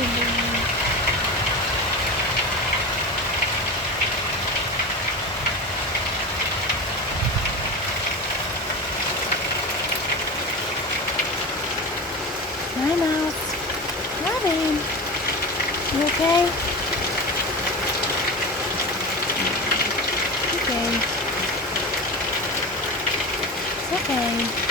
Hi, Mouse. Robin, you okay? Okay. It's okay.